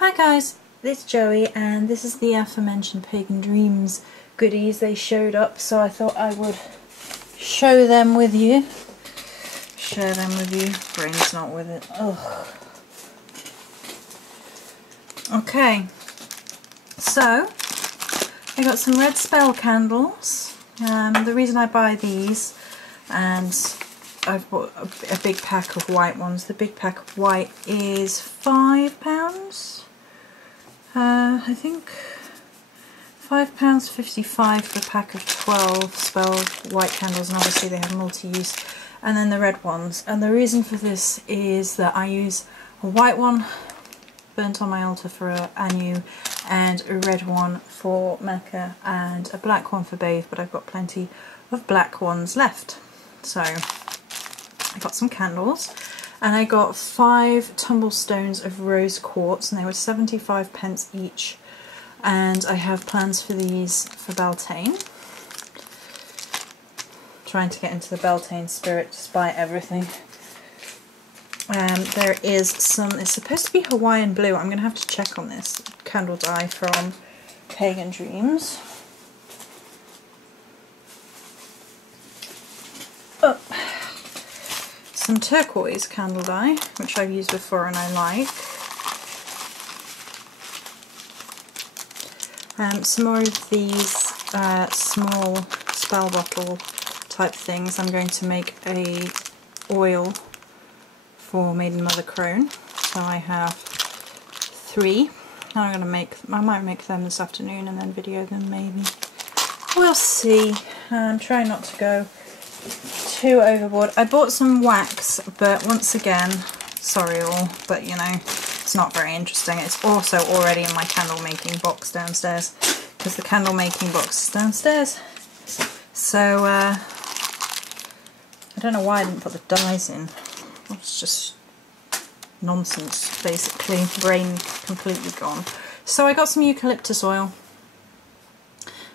Hi guys, it's Joey and this is the aforementioned Pagan Dreams goodies. They showed up, so I thought I would share them with you. Brain's not with it. Ugh. Okay, so I got some red spell candles. The reason I buy these, and I've bought a big pack of white ones. The big pack of white is £5. I think £5.55 for a pack of 12 spell white candles, and obviously they have multi-use. And then the red ones. And the reason for this is that I use a white one burnt on my altar for Anu, and a red one for Mecca, and a black one for Bathe, but I've got plenty of black ones left. So I got some candles, and I got 5 tumblestones of rose quartz, and they were 75p each. And I have plans for these for Beltane. Trying to get into the Beltane spirit despite everything. There is some, it's supposed to be Hawaiian blue. I'm going to have to check on this. Candle dye from Pagan Dreams. Oh. Some turquoise candle dye, which I've used before and I like. Some more of these small spell bottle type things. I'm going to make a oil for Maiden Mother Crone. So I have 3. I'm going to make, I might make them this afternoon and then video them maybe. We'll see. I'm trying not to go too overboard. I bought some wax, but once again, sorry all, but you know, it's not very interesting. It's also already in my candle making box downstairs, because the candle making box is downstairs. So I don't know why I didn't put the dyes in. It's just nonsense, basically. Brain completely gone. So I got some eucalyptus oil.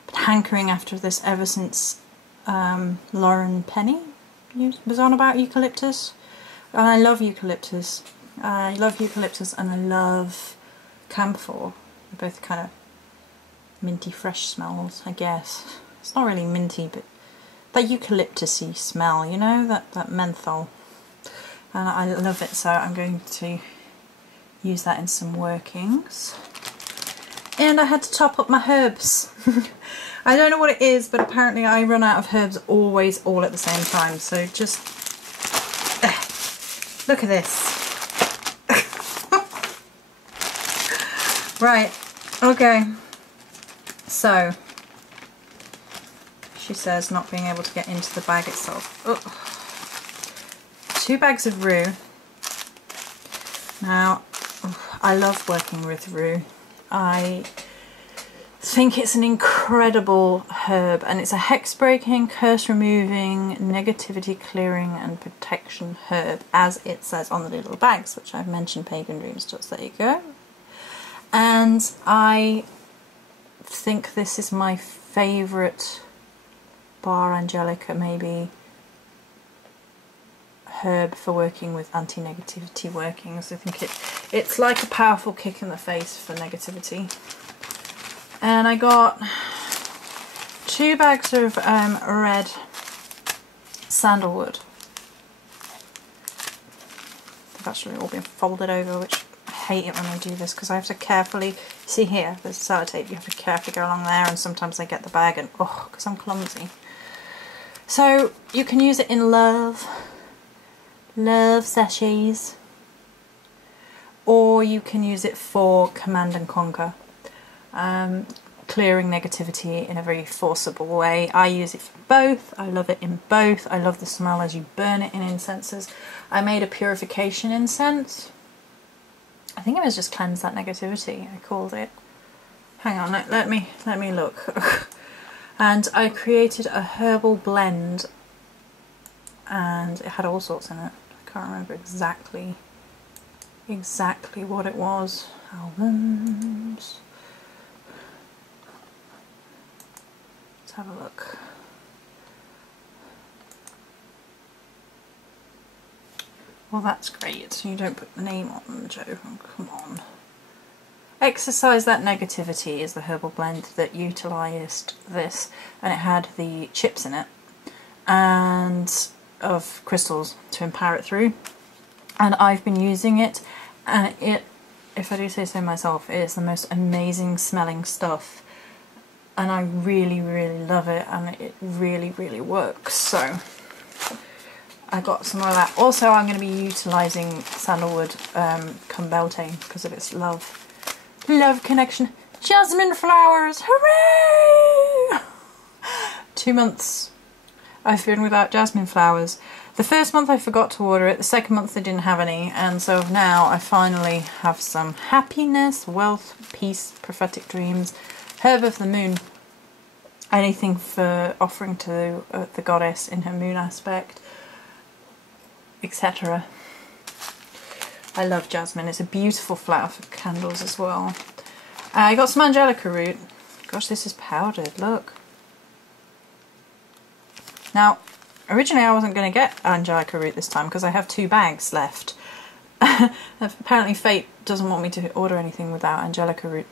Been hankering after this ever since Lauren Penny was on about eucalyptus. And I love eucalyptus. I love eucalyptus and I love camphor. They're both kind of minty fresh smells, I guess. It's not really minty, but that eucalyptus-y smell, you know, that menthol. And I love it, so I'm going to use that in some workings. And I had to top up my herbs. I don't know what it is, but apparently I run out of herbs always all at the same time, so just look at this. Right, okay, so she says not being able to get into the bag itself. Oh. 2 bags of rue. Now, I love working with rue. I think it's an incredible herb, and it's a hex breaking, curse removing, negativity clearing and protection herb, as it says on the little bags, which I've mentioned Pagan Dreams does. There you go. And I think this is my favourite Bar Angelica maybe herb for working with anti-negativity workings. I think it's like a powerful kick in the face for negativity. And I got 2 bags of red sandalwood. They've actually all been folded over, which I hate it when I do this, because I have to carefully, see here, there's sellotape, you have to carefully go along there, and sometimes I get the bag and, oh, because I'm clumsy. So you can use it in love sachets, or you can use it for command and conquer, clearing negativity in a very forcible way. I use it for both. I love it in both. I love the smell as you burn it in incenses. I made a purification incense. I think it was just cleanse that negativity, I called it. Hang on, let me look. And I created a herbal blend, and it had all sorts in it. I can't remember exactly what it was. Albums. Let's have a look. Well, that's great. So you don't put the name on them, Joe. Oh, come on. exercise that negativity is the herbal blend that utilised this, and it had the chips in it and of crystals to empower it through, and I've been using it, and it, if I do say so myself, it is the most amazing smelling stuff, and I really love it, and it really works. So I got some more of that. Also, I'm going to be utilising sandalwood come Beltane because of its love connection. Jasmine flowers, hooray! 2 months I've been without jasmine flowers. The first month I forgot to order it, the second month they didn't have any, and so now I finally have some happiness, wealth, peace, prophetic dreams, herb of the moon, anything for offering to the goddess in her moon aspect, etc. I love jasmine, it's a beautiful flower for candles as well. I got some angelica root. Gosh, this is powdered, look. Now, originally I wasn't going to get angelica root this time because I have 2 bags left. Apparently fate doesn't want me to order anything without angelica root.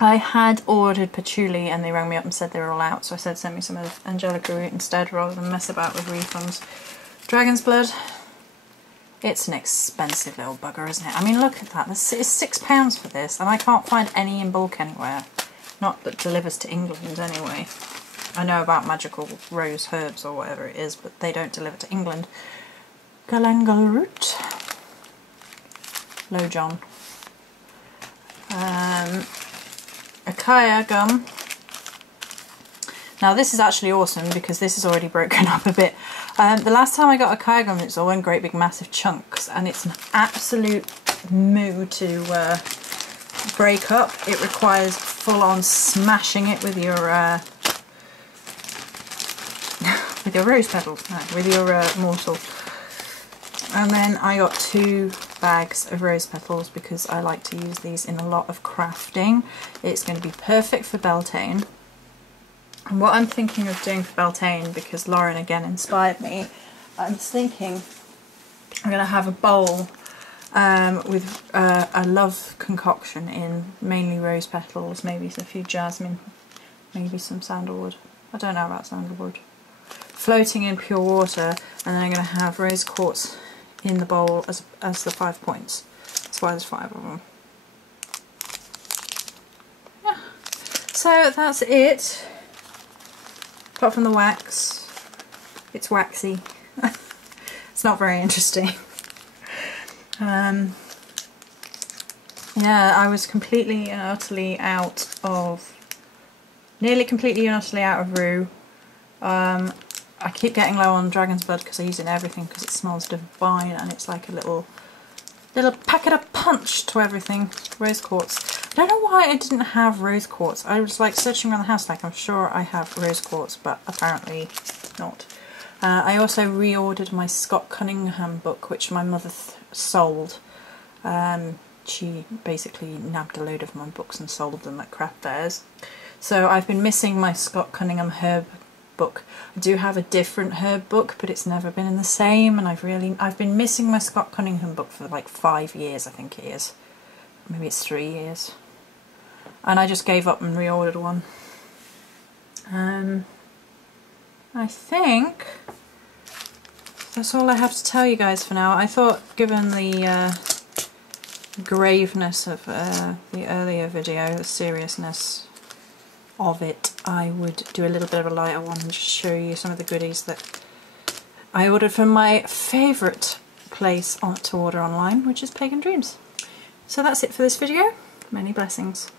I had ordered patchouli and they rang me up and said they were all out, so I said send me some of angelica root instead rather than mess about with refunds. Dragon's blood. It's an expensive little bugger, isn't it? I mean, look at that. It's £6 for this, and I can't find any in bulk anywhere. Not that delivers to England anyway. I know about magical rose herbs or whatever it is, but they don't deliver to England. Galangal root. Low John. Acacia gum. Now this is actually awesome because this is already broken up a bit. The last time I got acacia gum, it's all in great big massive chunks, and it's an absolute moo to break up. It requires full on smashing it with your rose petals, no, with your morsel. And then I got 2 bags of rose petals because I like to use these in a lot of crafting. It's going to be perfect for Beltane. And what I'm thinking of doing for Beltane, because Lauren again inspired me, I'm thinking I'm going to have a bowl with a love concoction in mainly rose petals, maybe a few jasmine, maybe some sandalwood. I don't know about sandalwood. Floating in pure water, and then I'm going to have rose quartz in the bowl as the 5 points. That's why there's 5 of them. Yeah. So that's it. Apart from the wax, it's waxy. It's not very interesting. Yeah, I was completely and utterly out of, nearly completely and utterly out of rue. I keep getting low on dragon's blood because I use it in everything because it smells divine, and it's like a little packet of punch to everything. Rose quartz. I don't know why I didn't have rose quartz. I was like searching around the house like I'm sure I have rose quartz, but apparently not. I also reordered my Scott Cunningham book, which my mother sold. She basically nabbed a load of my books and sold them at craft fairs. So I've been missing my Scott Cunningham herb book. I do have a different herb book, but it's never been in the same, and I've been missing my Scott Cunningham book for like 5 years, I think it is. Maybe it's 3 years. And I just gave up and reordered one. I think that's all I have to tell you guys for now. I thought, given the graveness of the earlier video, the seriousness of it, I would do a little bit of a lighter one and just show you some of the goodies that I ordered from my favourite place to order online, which is Pagan Dreams. So that's it for this video. Many blessings.